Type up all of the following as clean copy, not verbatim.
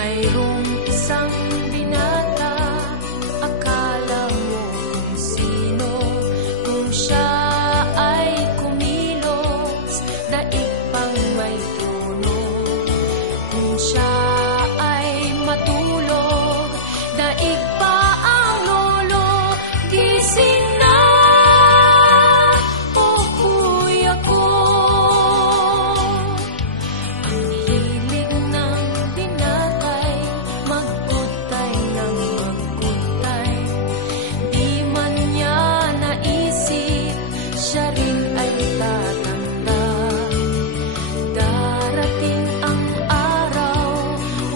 Mayroong isang binata, akala mo kung sino, kung siya ay kumilos, daig pang may tono. Kung siya ay matulog, daig pa ang lolo. Gising na, o kuya ko. Ang hilig ng binatay, magkutay ng magkutay. Di man niya naisip, siya rin ay tatanda. Darating ang araw,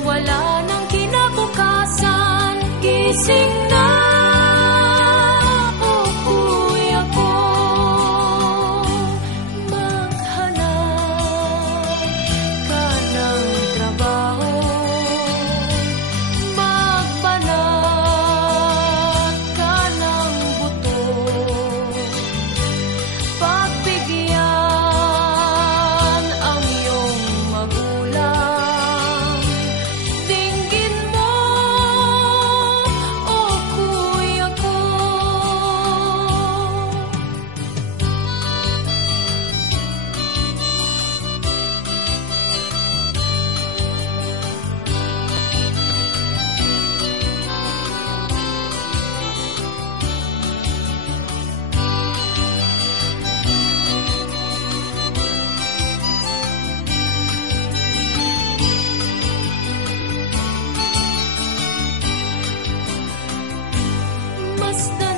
wala nang kinabukasan. Gising na, o kuya ko. Maghanap ka ng trabaho, magbanat ka ng buto, pagbigyan ang iyong magulang. Dinggin mo, o kuya ko. Masdan